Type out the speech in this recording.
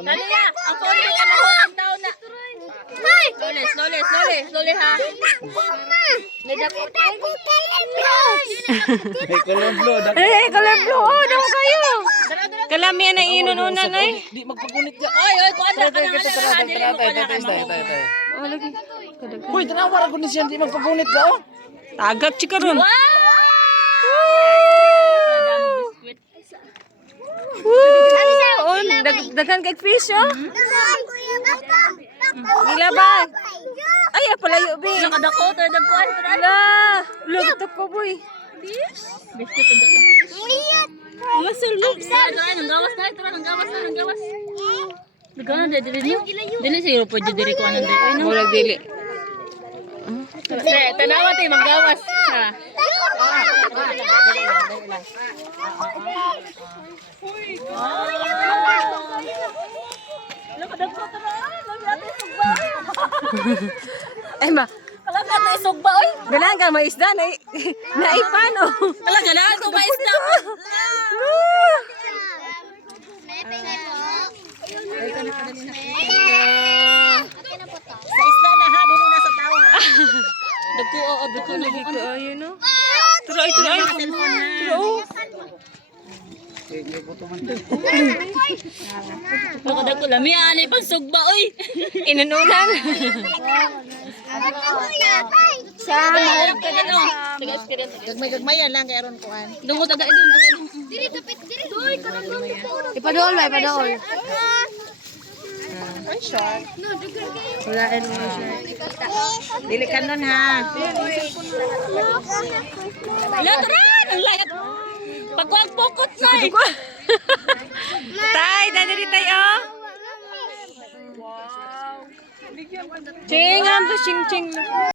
Tanya, ang konti ka na ang tao na. Slowly ha. May color blue. Ay, color blue. Oh, daw kayo. Kalamian na inununan ay. Di magpagunit ya. Oy, kuadra ka na. Oh, lagi. Hoy, tanawar ako ni siya. Di magpagunit ka, oh. Tagak chika ron. Wow! Woo! Oh, daghan kay fish oh. Nilabay. Ay, palayo bi. Nakadako to dagkuan to. Ala, lutok ko boy. Biscuit to. Masulog. Nang gawas na ito, nang gawas. Nagana dili. Dili sa pwede diri ko anan dili. Wala dili. Tanawa tayo maggawas. Ha. Ay ma, Kala ka tayo sugba oy. ganahan ka maisda na naipano. Kala ganahan ko maisda. Sa isda na ha, dili na sa tao ha. Dagko Lagi ko ayun no. Tuloy. Cellphone na. Dagko lami ani pang sugba oy. Inununan. Mahirap ka din oh. Taga-experience. Gagmay-gagmayan lang kay aron kuan. Dungo taga idong. Ipadool ba, ipadool. Ay, short. Walain mo siya. Dili ka nun ha. Latran ang layat. Pagkuang pukot na eh. Tay, dadali tayo. Ching, am to ching.